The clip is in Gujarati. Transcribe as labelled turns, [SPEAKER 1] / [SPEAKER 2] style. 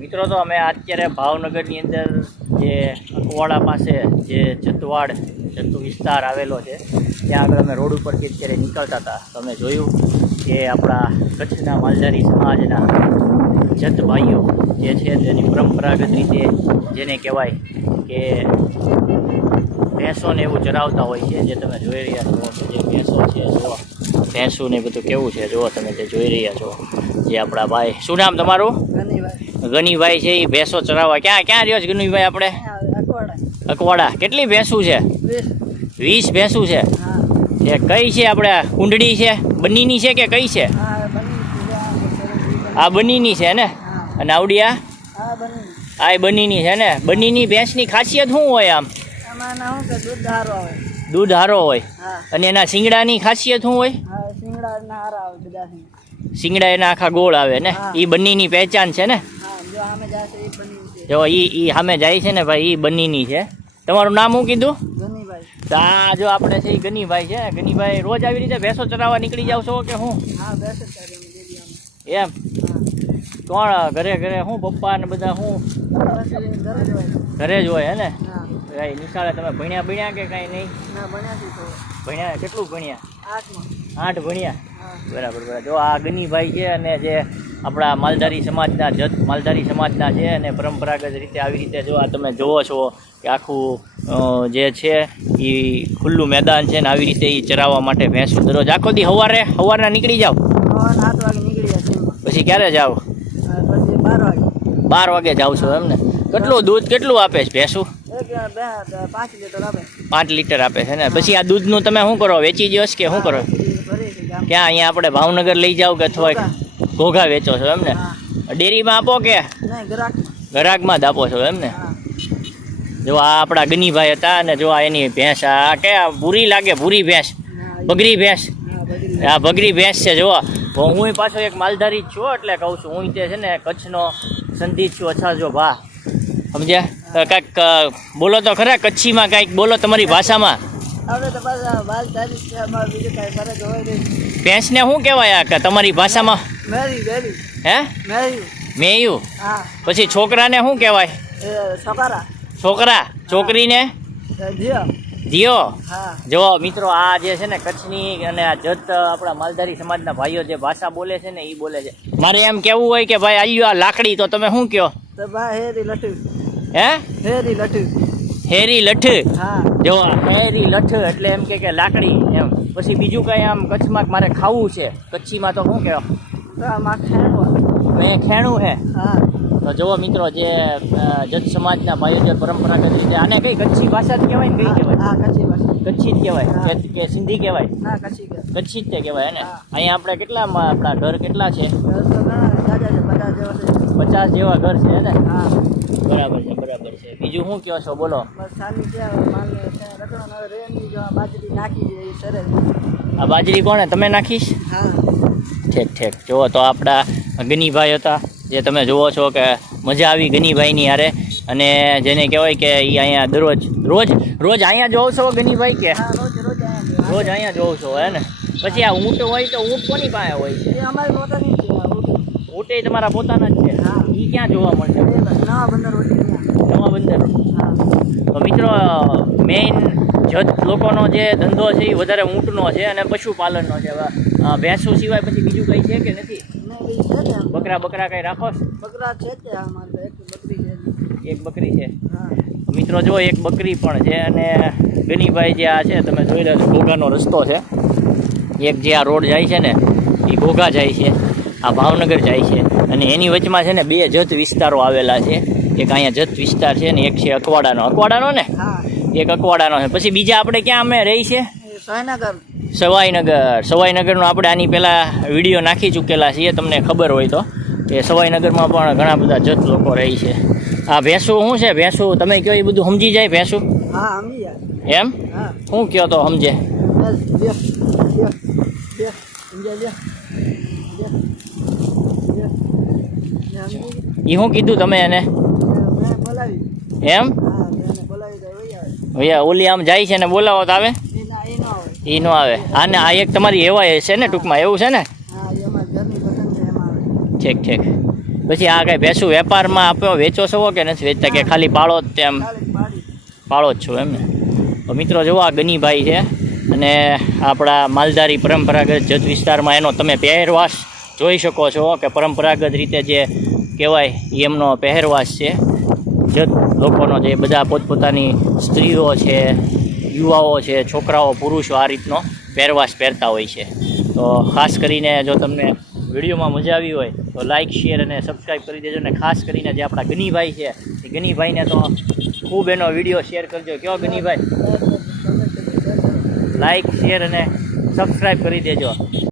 [SPEAKER 1] મિત્રો, તો અમે અત્યારે ભાવનગરની અંદર જે અકવાડા પાસે જે જતવાડ, જતુ વિસ્તાર આવેલો છે, ત્યાં આગળ અમે રોડ ઉપરથી અત્યારે નીકળતા હતા. તો અમે જોયું કે આપણા કચ્છના માલધારી સમાજના જત ભાઈઓ જે છે, તેની પરંપરાગત રીતે જેને કહેવાય કે ભેંસોને એવું ચરાવતા હોય છે, જે તમે જોઈ રહ્યા છો જે ભેંસો છે, જુઓ. ભેંસું ને બધું કેવું છે? જુઓ તમે જે જોઈ રહ્યા છો જે આપણા ભાઈ. શું નામ તમારું? ગનીભાઈ. છે એ ભેંસો ચરાવવા. ક્યાં ક્યાં રહ્યો છે ગનીભાઈ આપણે? અકવાડા કેટલી ભેંસું છે? વીસ. ભેંસું છે? એ કઈ છે આપણે? કુંડળી છે? બનીની છે કે કઈ છે? આ બનીની છે ને? અને આવડિયા? આ બનીની છે ને? બનીની ભેંસની ખાસિયત શું હોય આમ? દૂધ હારો હોય. અને એના શિંગડાની ખાસિયત શું હોય? શિંગડા એના આખા ગોળ આવે ને. એ બનીની પહેચાન છે ને? જો ઈ એ સામે જાય છે ને ભાઈ ઈ બનીની છે. તમારું નામ શું કીધું? તો આ જો આપણે છે એ ગનીભાઈ છે. ગનીભાઈ રોજ આવી રીતે ભેંસો ચરાવવા નીકળી જાવ છો કે હું? એમ? કોણ ઘરે ઘરે હું પપ્પા ને બધા હું? ઘરે જ હોય હે ને? નિશાળે તમે ભણ્યા ભણ્યા કે કાંઈ નહીં? ભણ્યા? કેટલું ભણ્યા? આઠ ભણ્યા? બરાબર બરાબર. જો આ ગનીભાઈ છે અને જે આપણા માલધારી સમાજના જત માલધારી સમાજના છે અને પરંપરાગત રીતે આવી રીતે જો આ તમે જુઓ છો કે આખું જે છે એ ખુલ્લું મેદાન છે ને આવી રીતે એ ચરાવવા માટે ભેંસો દરરોજ આખો દી સવારે સવારના નીકળી જાઓ. પછી ક્યારે જાઓ? બાર વાગે જાઓ છો એમને? કેટલું દૂધ કેટલું આપે છે ભેંસું?
[SPEAKER 2] પાંચ લીટર આપે
[SPEAKER 1] છે ને? પછી આ દૂધનું તમે શું કરો? વેચી દો કે શું કરો? ક્યાં અહીંયા આપણે ભાવનગર લઈ જાઓ કે અથવા ઘોઘા વેચો છો એમ ને? ડેરીમાં આપો કે?
[SPEAKER 2] ગરાકમાં
[SPEAKER 1] ગ્રાહકમાં. જ આપો છો એમ ને? જો આ આપણા ગનીભાઈ હતા અને જો આ એની ભેંસ આ કે ભૂરી લાગે ભૂરી ભેંસ બગરી ભેંસ. આ બગરી ભેંસ છે જુઓ. હું પાછો એક માલધારી જ છું એટલે કહું છું હું તે છે ને કચ્છનો સંદીપ છું અચ્છા જો ભા. સમજ્યા? કાંઈક બોલો તો ખરા કચ્છીમાં કાંઈક બોલો તમારી ભાષામાં. ભેંસને શું કહેવાય આ કે તમારી ભાષામાં? હે? મેયું પછી છોકરાને શું કહેવાય? છોકરા. છોકરીને?
[SPEAKER 2] જીઓ
[SPEAKER 1] જો મિત્રો આ જે છે ને કચ્છની અને આ જત આપણા માલધારી સમાજના ભાઈઓ જે ભાષા બોલે છે ને એ બોલે છે. મારે એમ કેવું હોય કે ભાઈ આલ્યો આ લાકડી તો તમે શું કહો? હે?
[SPEAKER 2] હેરી લઠ
[SPEAKER 1] હેરી લઠ
[SPEAKER 2] હા.
[SPEAKER 1] જો હેરી લઠ એટલે એમ કે કે લાકડી એમ. પછી બીજું કંઈ આમ કચ્છમાં મારે ખાવું છે. કચ્છીમાં તો શું કહેવાય? મેં ખેણું હે?
[SPEAKER 2] હા.
[SPEAKER 1] તો જુઓ મિત્રો જે જજ જત સમાજના ભાઈઓ જે પરંપરાગત રીતે આને કઈ કચ્છી ભાષા જ કહેવાય ને કઈ કહેવાય?
[SPEAKER 2] હા કચ્છી ભાષા.
[SPEAKER 1] કચ્છી જ કહેવાય. કે- સિંધી કહેવાય?
[SPEAKER 2] ના કચ્છી
[SPEAKER 1] કચ્છી જ તે કહેવાય ને? અહીંયા આપણે કેટલામાં આપણા ઘર કેટલા છે?
[SPEAKER 2] ઘર તો ઘણા છે બધા જેવા છે.
[SPEAKER 1] પચાસ જેવા ઘર છે ને?
[SPEAKER 2] હા.
[SPEAKER 1] બરાબર છે બરાબર છે. બીજું શું કહો છો? બોલો.
[SPEAKER 2] આ બાજરી
[SPEAKER 1] કોણે? તમે નાખીશ?
[SPEAKER 2] હા.
[SPEAKER 1] ઠેક ઠીક. જુઓ તો આપણા ગનીભાઈ હતા જે તમે જુઓ છો કે મજા આવી ગનીભાઈની હારે. અને જેને કહેવાય કે એ અહીંયા દરરોજ રોજ રોજ અહીંયા જોઉં છો ગનીભાઈ કે?
[SPEAKER 2] હા રોજ
[SPEAKER 1] અહીંયા જોવો છો હે ને? પછી આ ઊંટ હોય તો ઊંટ કોની પાસે હોય છે?
[SPEAKER 2] એ અમારી પોતાની છે
[SPEAKER 1] એ તમારા પોતાના જ છે.
[SPEAKER 2] હા.
[SPEAKER 1] એ ક્યાં જોવા મળશે?
[SPEAKER 2] નવા બંદર.
[SPEAKER 1] નવા બંદર
[SPEAKER 2] હા
[SPEAKER 1] તો મિત્રો મેઇન જત લોકોનો જે ધંધો છે એ વધારે ઊંટનો છે અને પશુપાલનનો છે. ભેંસો સિવાય પછી બીજું કંઈ છે કે નથી? બકરા બકરા કંઈ રાખો
[SPEAKER 2] બકરા છે? તે એક બકરી છે.
[SPEAKER 1] એક બકરી છે મિત્રો જો એક બકરી પણ છે અને ગનીભાઈ જે આ છે તમે જોઈ લો ઘોઘાનો રસ્તો છે. એક જે આ રોડ જાય છે ને એ ઘોઘા જાય છે. આ ભાવનગર જાય છે. અને એની વચમાં છે ને બે જત વિસ્તારો આવેલા છે. એક અહીંયા જત વિસ્તાર છે ને એક છે અકવાડાનો. અકવાડાનો ને? એક અકવાડાનો છે. પછી બીજા આપણે ક્યાં અમે રહી છે? સવાઈનગર. સવાઈનગરનો આપણે આની પહેલાં વીડિયો નાખી ચૂકેલા છીએ તમને ખબર હોય તો. કે સવાઈનગરમાં પણ ઘણા બધા જત લોકો રહી છે. આ ભેંસું શું છે? ભેંસું તમે કહો એ બધું સમજી જાય ભેંસું? એમ?
[SPEAKER 2] હું.
[SPEAKER 1] શું કહો તો સમજે? એ શું કીધું તમે એને? એમ? ભૈયા, ઓલી આમ જાય છે ને બોલાવો તો આવે.
[SPEAKER 2] એ નો આવે.
[SPEAKER 1] આને આ એક તમારી એવા છે ને ટૂંકમાં, એવું છે ને? ઠીક ઠીક. પછી આ કઈ ભેંસું વેપારમાં આપ્યો, વેચો છો કે નથી વેચતા? કે ખાલી પાળો જ તેમ પાળો જ છો એમ તો મિત્રો જુઓ આ ગનીભાઈ છે. અને આપણા માલધારી પરંપરાગત જત વિસ્તારમાં એનો તમે પહેરવાશ જોઈ શકો છો કે પરંપરાગત રીતે જે કહેવાય, એમનો પહેરવાશ છે. જત લોકોનો જે બધા પોતપોતાની સ્ત્રીઓ છે, યુવાઓ છે, છોકરાઓ, પુરુષો આ રીતનો પહેરવાશ પહેરતા હોય છે. તો ખાસ કરીને જો તમને વિડીયોમાં મજા આવી હોય, તો લાઇક શેર અને સબસ્ક્રાઈબ કરી દેજો અને ખાસ કરીને જે આપણા ગનીભાઈ છે, એ ગનીભાઈને તો ખૂબ એનો વીડિયો શેર કરજો. કયો ગનીભાઈ? લાઈક શેર અને સબસ્ક્રાઈબ કરી દેજો.